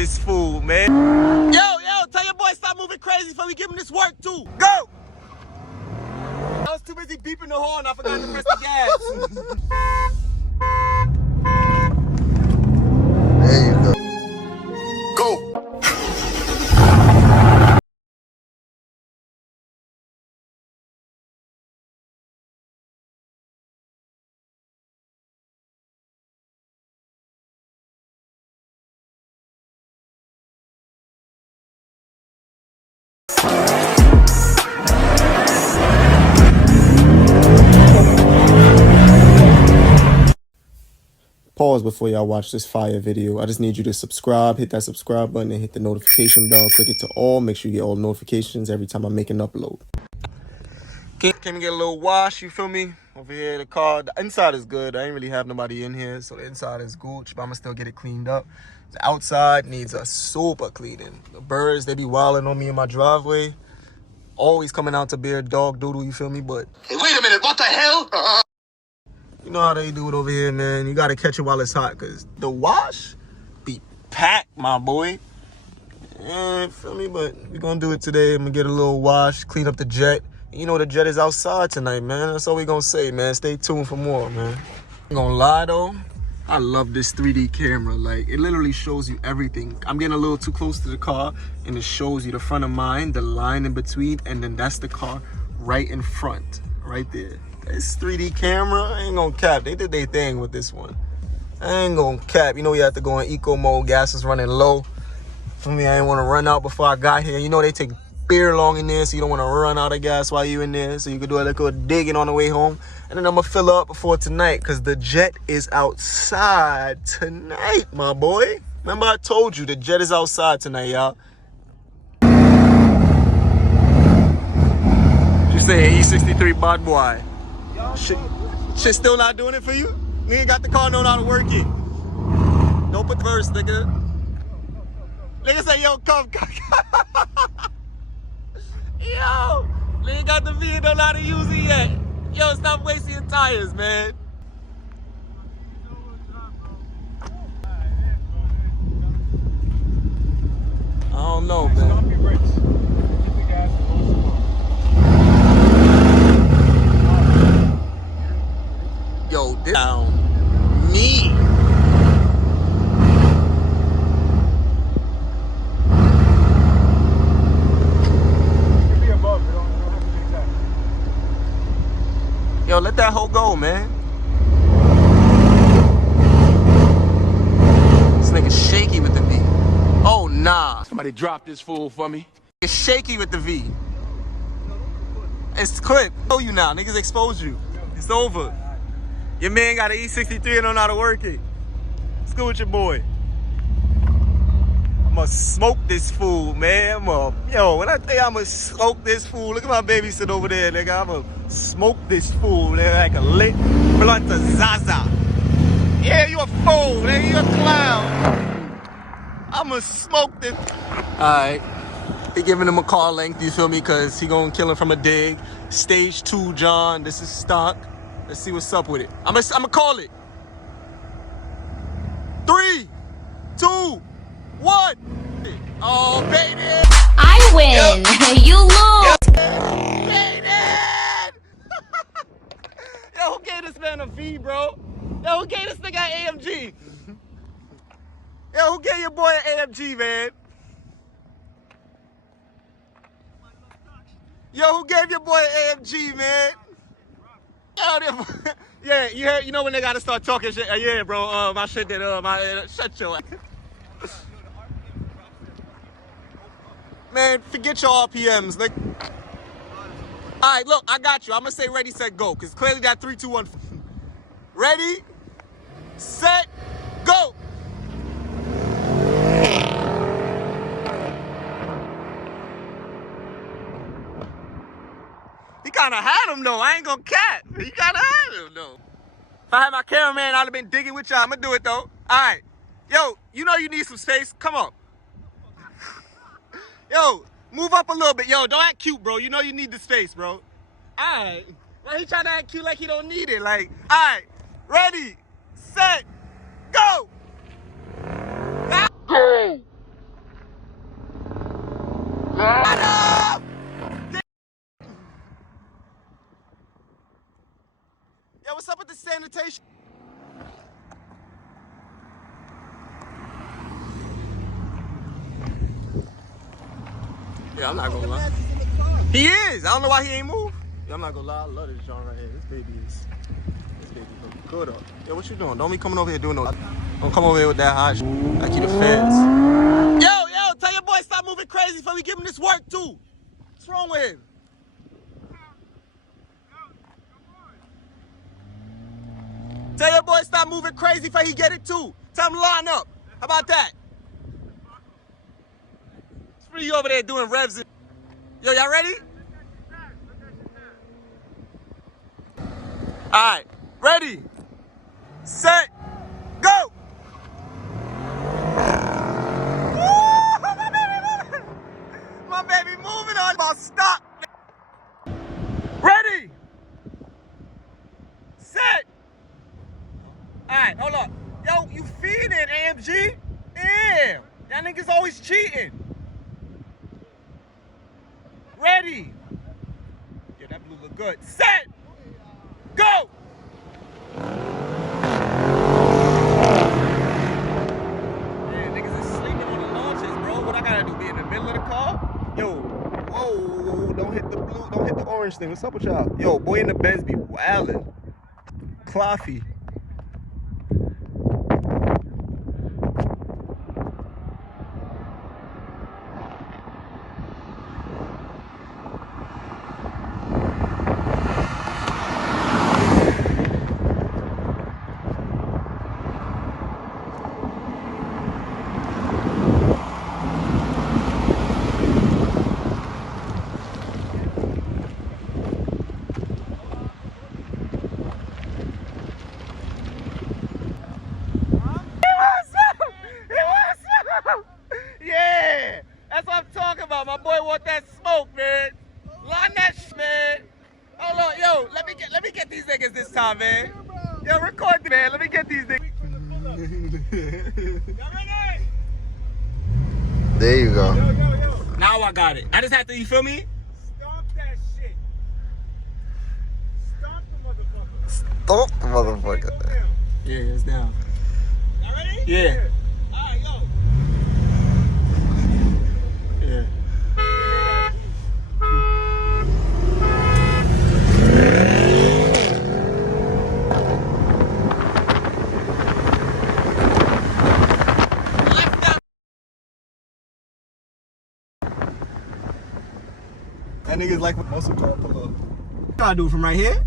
this fool, man. Yo, tell your boy stop moving crazy before we give him this work too. Go! I was too busy beeping the horn, I forgot to press the gas. There you go. Go! Pause before y'all watch this fire video. I just need you to subscribe, hit that subscribe button, and hit the notification bell. Click it to all. Make sure you get all notifications every time I make an upload. Can we get a little wash, you feel me? Over here, the car, the inside is good. I ain't really have nobody in here, so the inside is gooch, but I'm gonna still get it cleaned up. The outside needs a super cleaning. The birds, they be wilding on me in my driveway. Always coming out to bear dog doodle, you feel me? But Hey, wait a minute, what the hell? you know how they do it over here, man. You gotta catch it while it's hot, cause the wash be packed, my boy. Yeah, feel me? But we're gonna do it today. I'm gonna get a little wash, clean up the jet. You know the jet is outside tonight, man. That's all we gonna say, man. Stay tuned for more, man. I'm gonna lie though, I love this 3D camera. Like, it literally shows you everything. I'm getting a little too close to the car, and it shows you the front of mine, the line in between, and then that's the car right in front, right there. This 3D camera, I ain't gonna cap. They did their thing with this one. I ain't gonna cap. You know you have to go in eco mode. Gas is running low. For me, I didn't want to run out before I got here. You know they take beer long in there, so you don't want to run out of gas while you're in there. So you can do a little digging on the way home. And then I'm gonna fill up before tonight, because the jet is outside tonight, my boy. Remember I told you the jet is outside tonight, y'all. You say E63 bad boy. Shit still not doing it for you? Nigga got the car, know how to work it. Don't put the verse, nigga. Nigga say, yo, come. Yo, nigga got the V, don't know how to use it yet. Yo, stop wasting your tires, man. I don't know, man. Yo, this down me. Yo, let that hoe go, man. This nigga's shaky with the V. Oh, nah. Somebody drop this fool for me. It's shaky with the V. It's clip. Show you now. Niggas exposed you. It's over. Your man got an E63 and don't know how to work it. What's good with your boy? I'ma smoke this fool, man. Yo, when I tell you I'ma smoke this fool, look at my baby sit over there, nigga. I'ma smoke this fool, nigga, like a lit blunt of Zaza. Yeah, you a fool, nigga, you a clown. I'ma smoke this. Alright. He giving him a car length, you feel me? Cause he gonna kill him from a dig. Stage 2, John. This is stock. Let's see what's up with it. I'ma call it. 3, 2, 1. Oh, baby. I win. Yep. You lose. Yep. Baby. Yo, who gave this man a V, bro? Yo, who gave this nigga an AMG? Yo, who gave your boy an AMG, man? Yo, who gave your boy an AMG, man? Yeah, you heard, you know when they gotta start talking shit. Yeah, bro. My shit did. Shut your ass. Man, forget your RPMs, nigga. All right, look, I got you. I'm gonna say ready, set, go, because clearly that 3, 2, 1. Ready, set, go. He kind of had him, though. I ain't gonna cap. He kind of had him, though. If I had my cameraman, I'd have been digging with y'all. I'm gonna do it, though. All right. Yo, you know you need some space. Come on. Yo, move up a little bit. Yo, don't act cute, bro. You know you need the space, bro. All right. Why he trying to act cute like he don't need it? Like, all right. Ready, set, go. Go. Yo, what's up with the sanitation? Yeah, I'm not gonna lie. He is. I don't know why he ain't moved. Yeah, I'm not gonna lie. I love this John right here. This baby looking good up. Yo, what you doing? Don't be coming over here doing no. Don't come over here with that hot shit. Like you the feds. Yo, tell your boy stop moving crazy before we give him this work too. What's wrong with him? Tell your boy stop moving crazy before he get it too. Tell him to line up. How about that? It's for you over there doing revs. Yo, y'all ready? All right, ready, set, go. Woo, my baby moving on. About stop. Ready, set. All right, hold up. Yo, you feeding, AMG? Damn, y'all niggas always cheating. Ready. Yeah, that blue look good. Set. Go. Man, niggas is sleeping on the launches, bro. What I gotta do? Be in the middle of the car? Yo, whoa, don't hit the blue, don't hit the orange thing. What's up with y'all? Yo, boy in the Benz be wildin'. Cloffy. Yeah, that's what I'm talking about. My boy want that smoke, man. Line that man. Hold on, yo, let me get these niggas this time, man. Yo, record, man. Let me get these niggas. Y'all ready? There you go. Yo. Now I got it. I just have to, you feel me? Stomp that shit. Stomp the motherfucker. Stomp the motherfucker. Yeah, it's down. Y'all ready? Yeah. Alright, yo. Yeah. That nigga's like what muscle car pull up. What do I do from right here?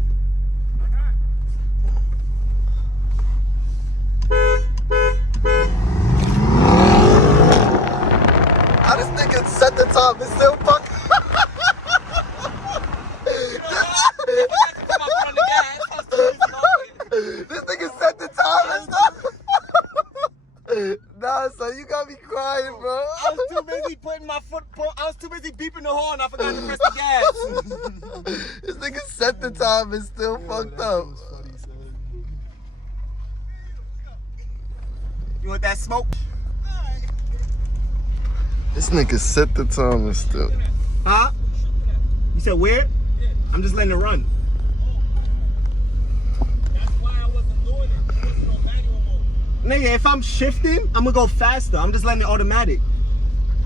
How this nigga set the top and still fuck? This nigga set the time and stuff. Nah, son, you got me crying, bro. I was too busy putting my foot. I was too busy beeping the horn. I forgot to press the gas. This nigga set the time and still fucked up. You want that smoke? This nigga set the time and still. Huh? You said where? I'm just letting it run. That's why I wasn't doing it. There was no manual mode. Nigga, if I'm shifting, I'm gonna go faster. I'm just letting it automatic.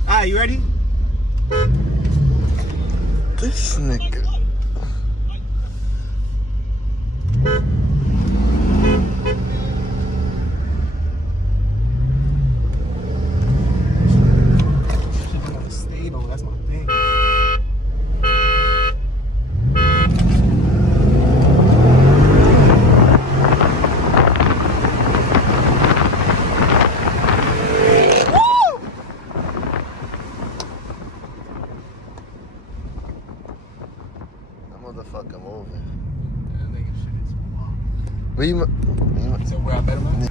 Alright, you ready? This nigga. Stable, that's my thing. That motherfucker moving. Where you? So where I better run?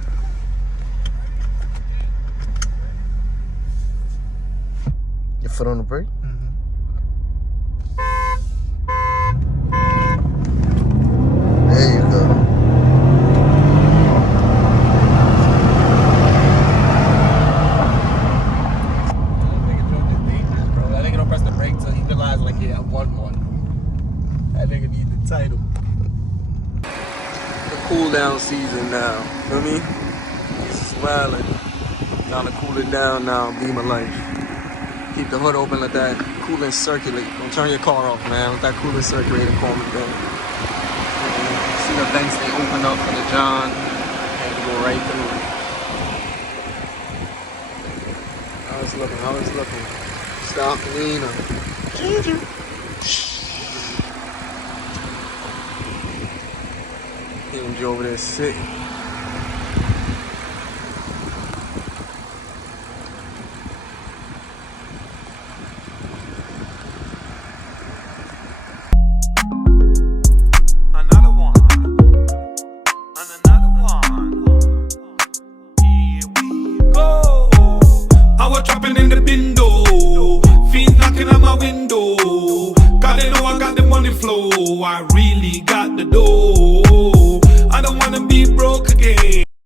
Your foot on the brake? There you go. That nigga is dangerous, bro. That nigga don't press the cool down season now. Feel me? Smiling. Trying to cool it down now. Be my life. Keep the hood open, let that coolant circulate. Don't turn your car off, man. Let that coolant circulate and calm it down. See the vents they open up for the John. And go right through. How it's looking? How it's looking? Stop, Nina. Ginger. Ginger over there sitting. Another one. Here we go. I was trapping in the bindo. Fiends knocking at my window. God, they know I got the money flow. I really got the dough. I don't wanna be broke again.